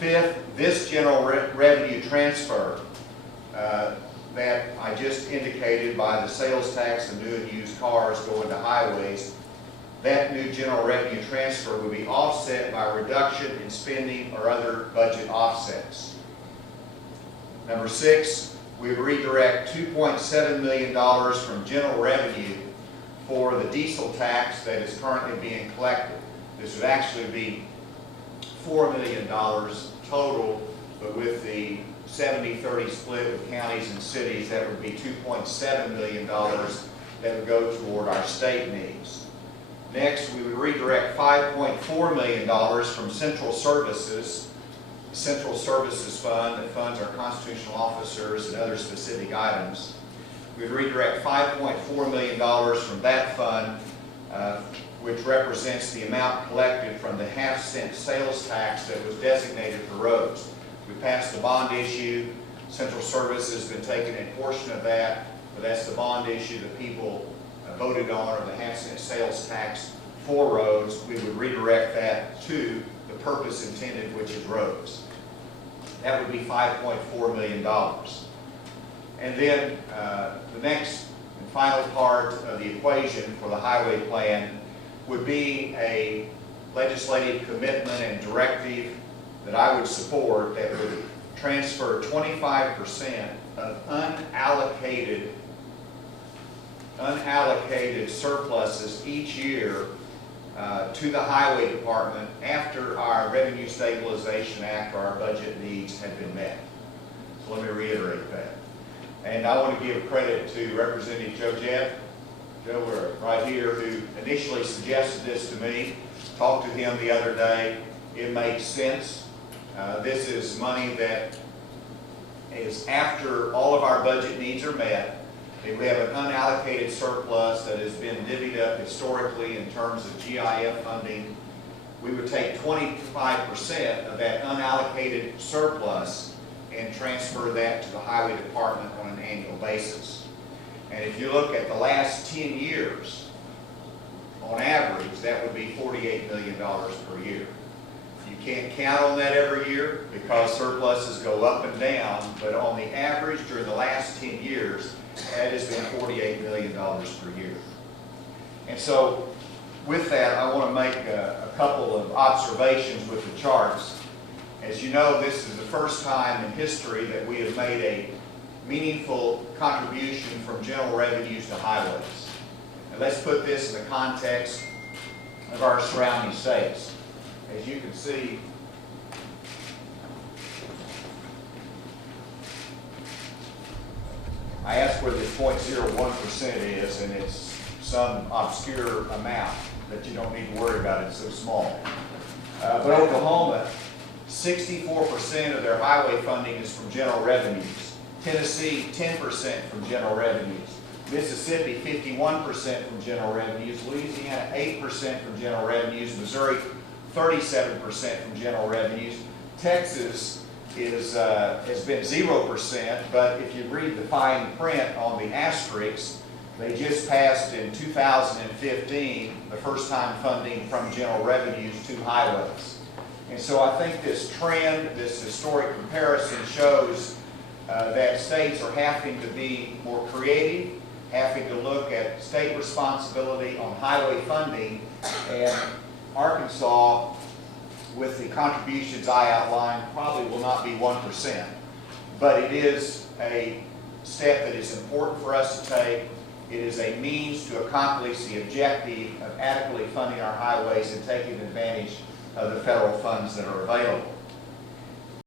Fifth, this general revenue transfer that I just indicated by the sales tax and new and used cars going to highways, that new general revenue transfer would be offset by reduction in spending or other budget offsets. Number six, we would redirect $2.7 million from general revenue for the diesel tax that is currently being collected. This would actually be $4 million total, but with the 70-30 split with counties and cities, that would be $2.7 million that would go toward our state needs. Next, we would redirect $5.4 million from Central Services, the Central Services Fund that funds our constitutional officers and other specific items. We would redirect $5.4 million from that fund, which represents the amount collected from the half-cent sales tax that was designated for roads. We passed the bond issue. Central Services has been taking a portion of that, but that's the bond issue that people voted on, or the half-cent sales tax for roads. We would redirect that to the purpose intended, which is roads. That would be $5.4 million. And then the next and final part of the equation for the highway plan would be a legislative commitment and directive that I would support that would transfer 25% of unallocated surpluses each year to the highway department after our Revenue Stabilization Act or our budget needs have been met. So let me reiterate that. And I want to give credit to Representative Joe Jett. Joe, we're right here, who initially suggested this to me. Talked to him the other day. It makes sense. This is money that is after all of our budget needs are met. If we have an unallocated surplus that has been divvied up historically in terms of GIF funding, we would take 25% of that unallocated surplus and transfer that to the highway department on an annual basis. And if you look at the last 10 years, on average, that would be $48 million per year. You can't count on that every year because surpluses go up and down, but on the average during the last 10 years, that has been $48 million per year. And so with that, I want to make a couple of observations with the charts. As you know, this is the first time in history that we have made a meaningful contribution from general revenues to highways. And let's put this in the context of our surrounding states. As you can see, I asked where this 0.01% is, and it's some obscure amount that you don't need to worry about. It's so small. But Oklahoma, 64% of their highway funding is from general revenues. Tennessee, 10% from general revenues. Mississippi, 51% from general revenues. Louisiana, 8% from general revenues. Missouri, 37% from general revenues. Texas has been 0%, but if you read the fine print on the asterisks, they just passed in 2015 the first time funding from general revenues to highways. And so I think this trend, this historic comparison shows that states are having to be more creative, having to look at state responsibility on highway funding, and Arkansas, with the contributions I outlined, probably will not be 1%. But it is a step that is important for us to take. It is a means to accomplish the objective of adequately funding our highways and taking advantage of the federal funds that are available.